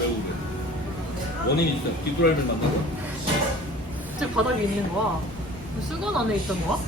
결국에 원인이 있어 뒷구라를 만나고 진짜 바닥에 있는 거야. 수건 안에 있던 거야?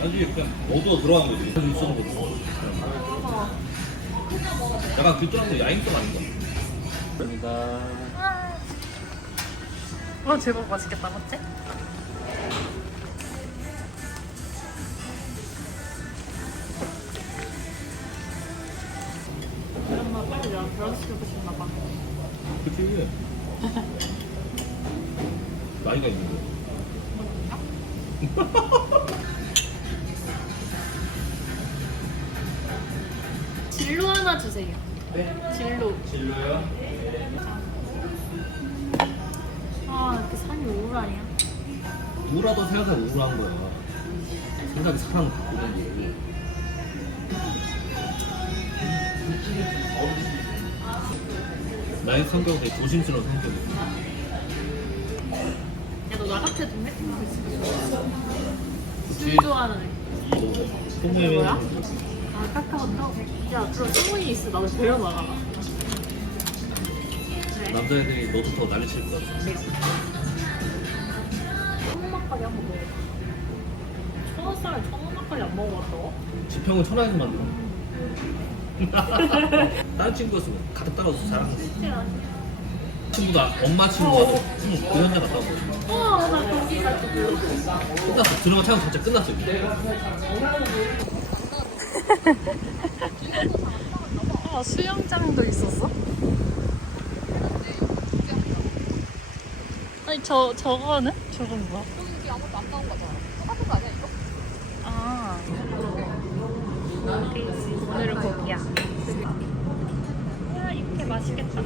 아주 그냥 어두워 들어간 거지 쓰는 거지 아, 약간 귀뚜라미 거 야행성 아닌가? 감사합니다 어 제법 맛있겠다, 맞지? 그치 나이가 있는데 진로 하나 주세요. 네 진로. 진로요? 아, 이렇게 산이 우울하냐? 우울하다 생각하면 우울한 거야 생각이 사람을 바꾸는 게 나의 성격은 되게 조심스러운 성격이야 야, 너 나 같아 좀 해? 그치? 술 좋아하는 애. 뭐, 그게 뭐야? 아, 카카오톡? 야, 그럼 소문이 있어. 나도 데려나가. 그래? 남자애들이 너도 더 난리 칠 거야 청음막걸리 한번 먹어봐. 천원쌀 청음막걸리 안 먹어봤어? 지평은 천하에서 만들어 다른 친구였으면 가득 따라서 쉽지 않아. 친구가 엄마 친구가 응, 그 현장 갔다 온 거지 어, 나 거기 가지고. 끝났어 들어가 차고 진짜 끝났어 이제. 어, 수영장도 있었어? 아니, 저, 저거는? 저건 뭐야? 여기 아무것도 안 나온 거잖아. 똑같은 거 아니야, 이거? 아. 오늘은 고기야. 아, 이렇게 맛있겠다.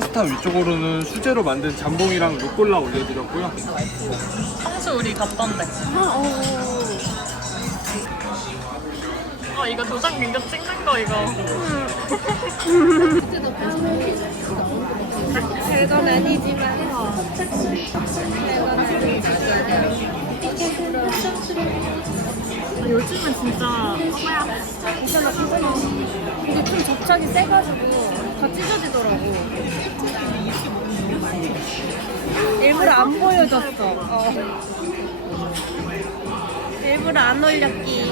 파스타 위쪽으로는 수제로 만든 잠봉이랑 루꼴라 올려드렸고요. 성수 우리 갔던데. 아, 어. 어 이거 도장 민거 찍는 거 이거. 별건 아니지만. 아, 요즘은 진짜 어머야. 이게 좀 접착이 세가지고 다 찢어지더라고. 일부러 안 보여줬어. 어. 일부러 안 올렸기.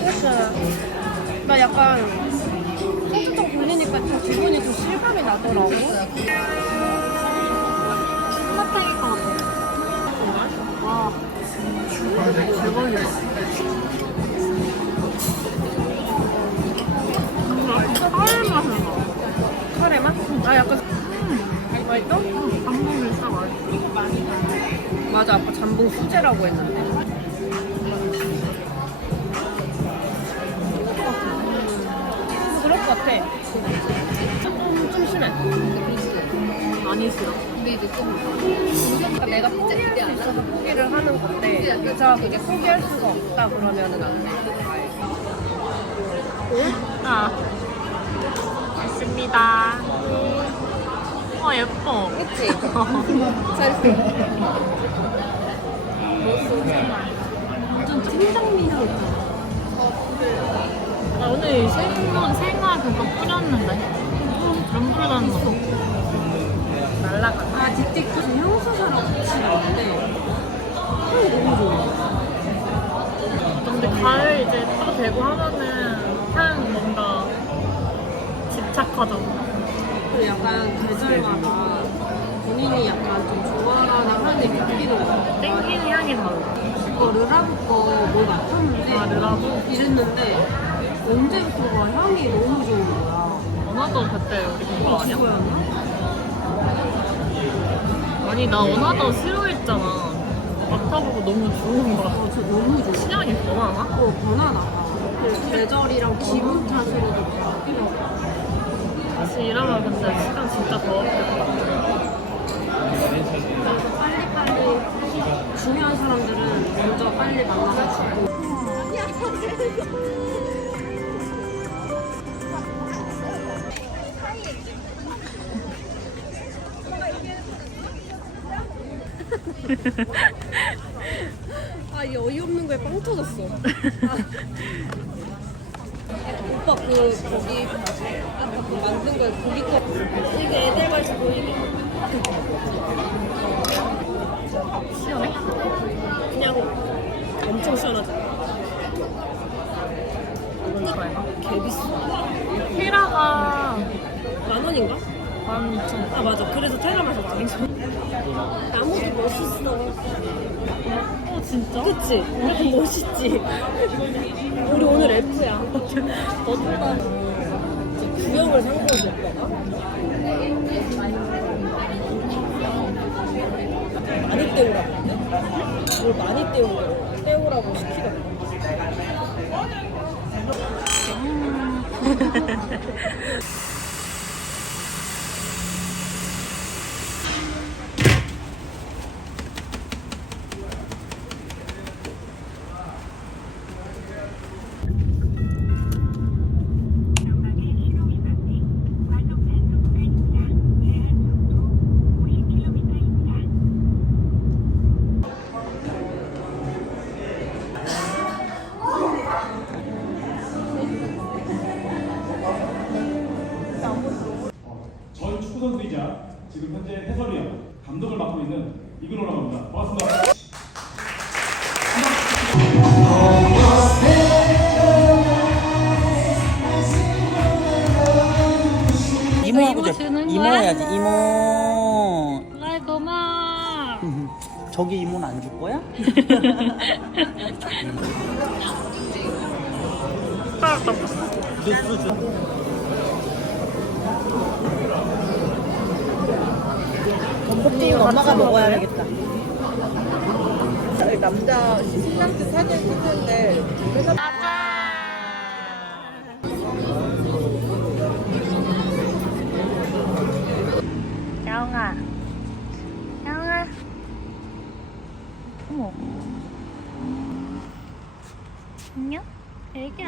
그래서 나 약간 소주통 돌리니까 좀 기분이 좀 실감이 나더라고. 핫팩일 것 같아. 와. 대박이다. 음. 카레맛? 아 약간 음. 맛있어? 어, 응, 전복 진짜 맛있어. 맞아, 아까 전복 수제라고 했는데. 그러니까 내가 포기할 수 있어서 포기를 하는 건데 그저 그게 포기할 수가 없다 그러면은 안 돼. 어? 아. 있습니다. 어, 예뻐. 그치? 잘했어. 완전 팀장미 향 있잖아. 나 오늘 생선 생화 그거 뿌렸는데. 안 뿌려놨는 거. 날라가. 아, 딕딕 그 향수사랑 같이 나는데 향이 너무 좋아. 근데 가을 이제 또 되고 하면은 향 뭔가 집 착하잖아. 그 약간 계절마다 본인이 약간 좀 좋아하는 향이 바뀌는 거야. 땡기는 향이 달라. 이거 르라브 거뭘 맡았는데 아, 르라브? 이랬는데 언제부터가 향이 너무 좋은 거야. 원하도 그때 우리 그거 아니야? 그거였나? 아니 나 원하도 싫어했잖아. 맡아보고 너무 좋은 거야. 어, 저 너무 좋아. 취향이 변하나? 어, 변하나 봐. 그 계절이랑 기분 탓으로도 바뀌더라고. 다시 일하면 근데 시간 진짜 더 없겠다. 그래서 빨리빨리 중요한 사람들은 먼저 빨리 만나가지고. 아, 이 어이없는 거에 빵 터졌어. 아. 오빠 그 거기 만든 거에 고기 거 이게 에델갈스 보이게 시원해? 그냥 엄청 좋아해. 개비싸. 테라가 만 원인가? 12,000원. 아 맞아. 그래서 테라 맛이 만 원. 나무도 멋있어. 어 진짜? 그치? 우리 멋있지? 우리 오늘 F야. 너보다 구형을 오빠가? 많이 떼우라고 했는데? 뭘 많이 떼우라고, 떼우라고 시키더라고. 저기 이모는 안 줄 거야? 전복죽은 엄마가 먹어야 되겠다 남자 신랑집 사진 찍는데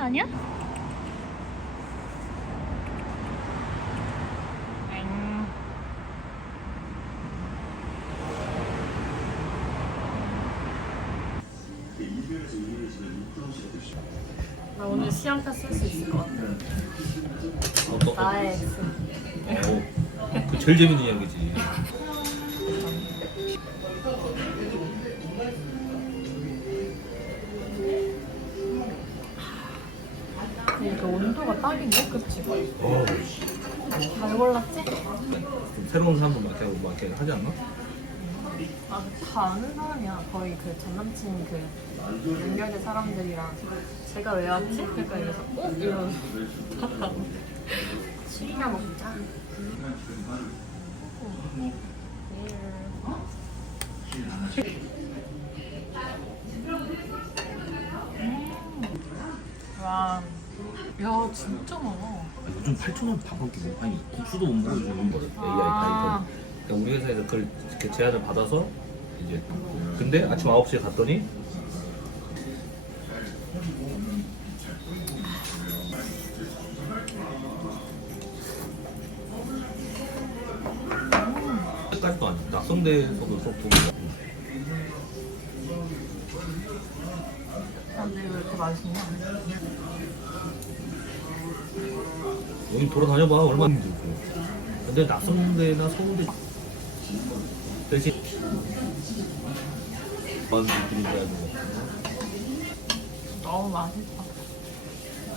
아니야? 엥. 나 오늘 시험타 쓸 수 있을 것 같아. 나의 어, 그 제일 재밌는 이야기지. 딱이네, 그치? 어, 잘 골랐지? 새로운 사람도 막 이렇게, 막 이렇게 하지 않나? 아, 다 아는 사람이야. 거의 그 전남친 그 연결된 사람들이랑 제가 왜 왔지? 그러니까 이래서 어? 이러면서 술이나 먹자. 와, 야 진짜 많아. 아, 요즘 8,000원 밥밖에 못 아니 국수도 못 먹어 요즘 AI 아, 타이틀 그러니까 우리 회사에서 그걸 이렇게 제안을 받아서 이제 근데 아침 9시에 갔더니 끝까지도 아니고 낙성대에서도 수업 두고 아, 근데 왜 이렇게 맛있냐? 여기 돌아다녀봐 힘들고 근데 낙성대나 서울대 대신 원들인 줄 알고 너무 맛있어.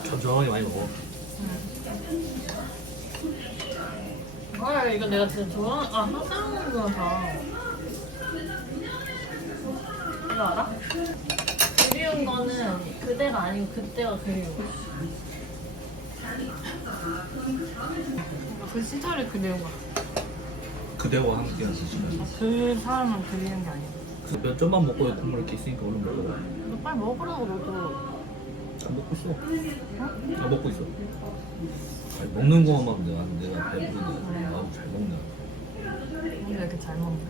천천히 많이 먹어 아, 이거 내가 진짜 좋아. 아, 항상 먹는구나, 다. 이거 알아? 그리운 거는 그대가 아니고 그때가 그리워. 그 시절을 그리운 거야. 그대와 함께한 시간 그 사람을 그리는 게 아니야. 그몇 점만 먹고 국물 이렇게 있으니까 얼른 먹어 너 빨리 먹으라고, 너도. 안 먹고 있어 안 먹고 있어 아니, 먹는 거만 내가 내가 배부르네 아우 잘 먹네 근데 왜 이렇게 잘 먹냐?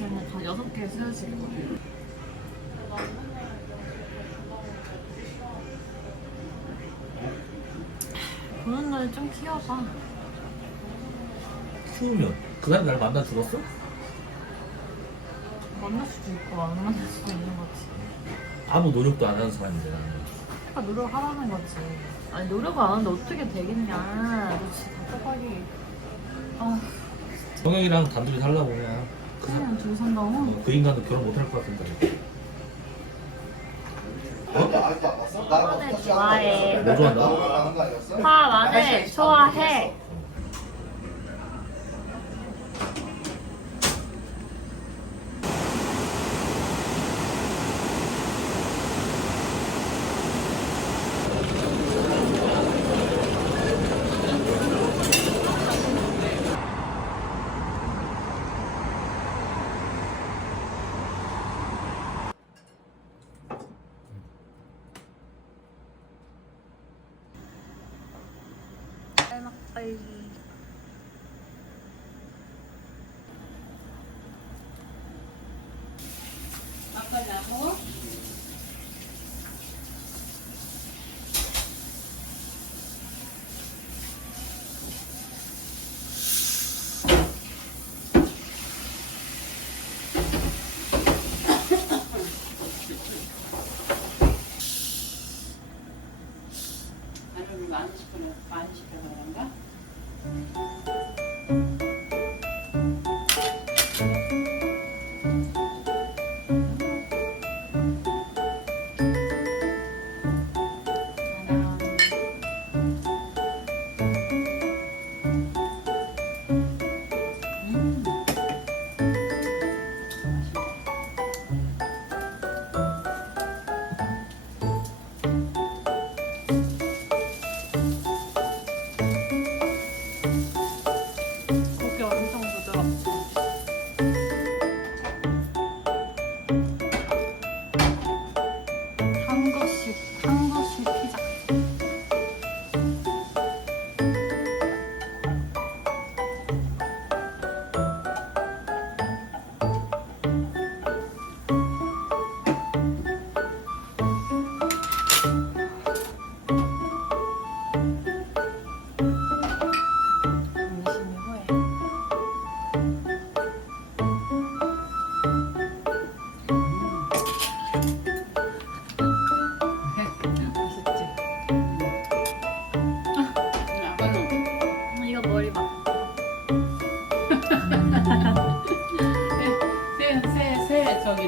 넷, 다 여섯 개 세워질 거야. 보는 날 좀 키워봐. 키우면 그 사람이 날 만나 죽었어? 만날 수도 있고 안 만날 수도 있는 거지. 아무 노력도 안 하는 사람인데 나는 그러니까 노력하라는 거지. 아니 노력 안 하는데 어떻게 되겠냐. 너 진짜 답답하게. 아, 성형이랑 단둘이 살다 보면 그, 사- 그냥 둘 산다고? 어, 그 인간도 결혼 못할 것 같은데 화내 좋아해. 뭐 좋아한다? 화 많해. 좋아해.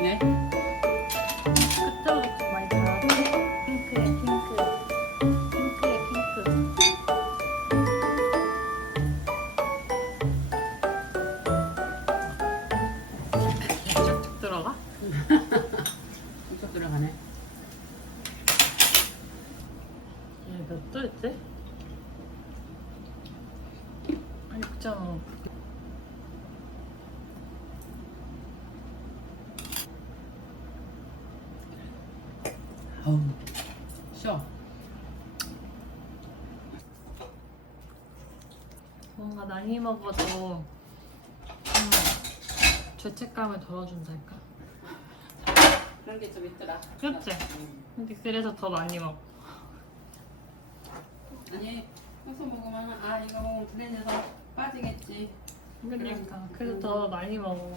새 많이 먹어도 음, 죄책감을 덜어준달까. 그런 게 좀 있더라. 그치? 근데 그래서 더 많이 먹어. 아니 평소 먹으면 아 이거 먹으면 불행해서 빠지겠지. 그러니까 그래서 더 많이 먹어.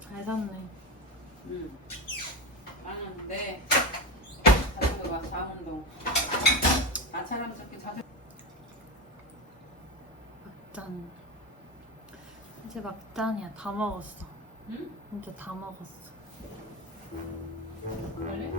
잘 샀네. 응. 나는 내 자전거가 장운동. 나처럼 저렇게 자전 막잔. 이제 막 잔이야. 다 먹었어. 응? 이제 다 먹었어. 그래?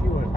시험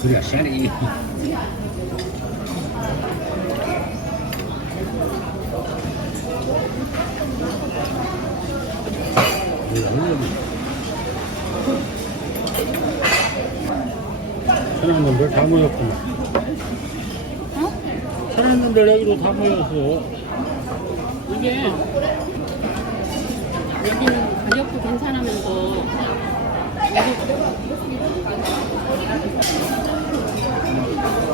그래, 샤리. 천안 놈들 다 모였구나. 어? 천안 놈들 여기로 다 모였어. 이게 여기는 가격도 괜찮으면서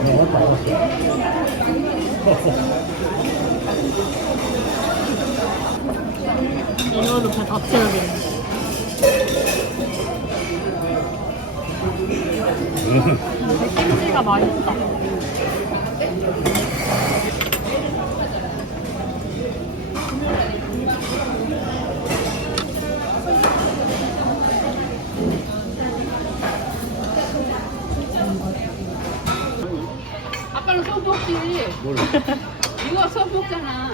내가 다 그냥 다 채우겠네. 김치가 맛있다. 아빠는 수업 먹지. 이거 수업 먹잖아.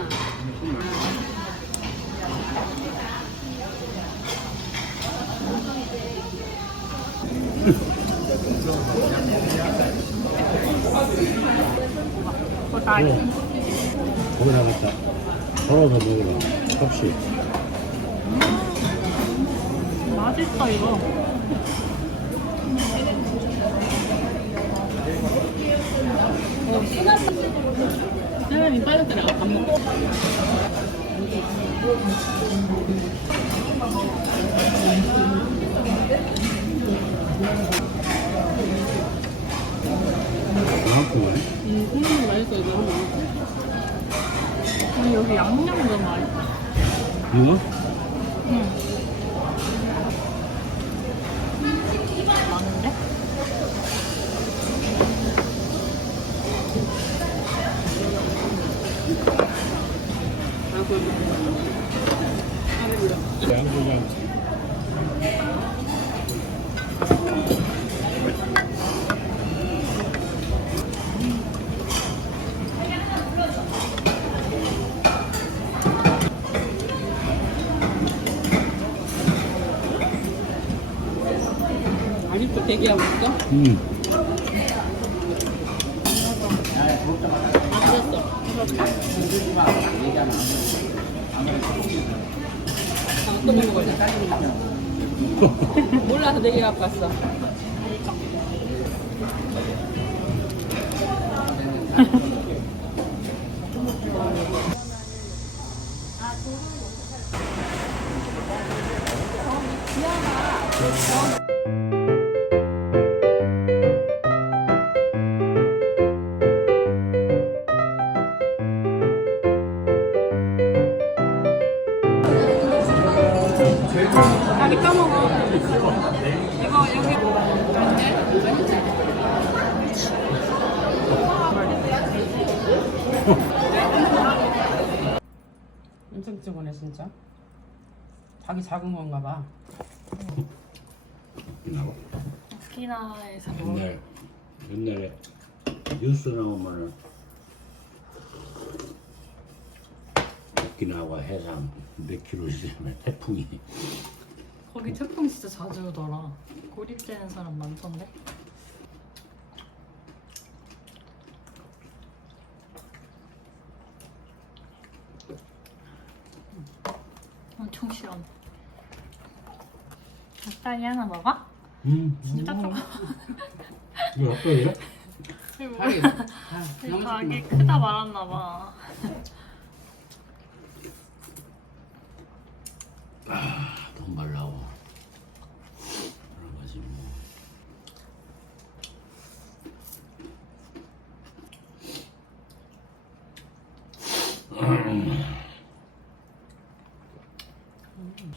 그거 다 거기다 갖다 덜어서 먹으라. 접시. 맛있어 이거. 사람이 빠졌더라. 안 먹고. 나왔구만. 음, 콩나물 맛있어 이거. 아니, 여기 양념이 너무 맛있다. 이거? 양조장. 아직도 대기하고 있어? 음. 왔어. 진짜. 자기 작은 건가 봐. 나와. 오키나와에서 옛날 옛날에 뉴스 나오면은 오키나와 해상 몇 킬로시면 태풍이 거기 태풍 진짜 자주 오더라. 고립되는 사람 많던데. 시원해. 닭다리 하나 먹어? 음 진짜 조금. 이거 어떠해? 닭이 크다 말았나 봐. 돈 말라고 그런 거지 뭐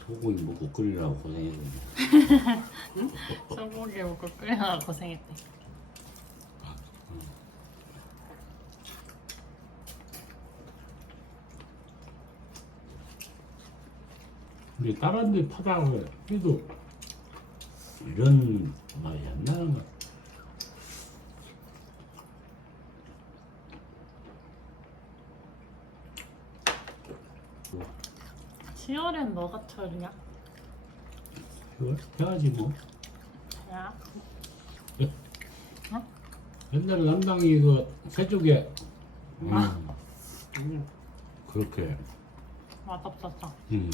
소고기 먹고 끓이라고 고생했는데 소고기 먹고 끓여라 고생했대. 근데 다른 데 파다고 해도 이런 맛이 안 나는 거 10월엔 뭐가 철이야? 이거 해야지 뭐. 야, 옛날에 남당이 그 세쪽에 음, 그렇게. 맛없었어. 음.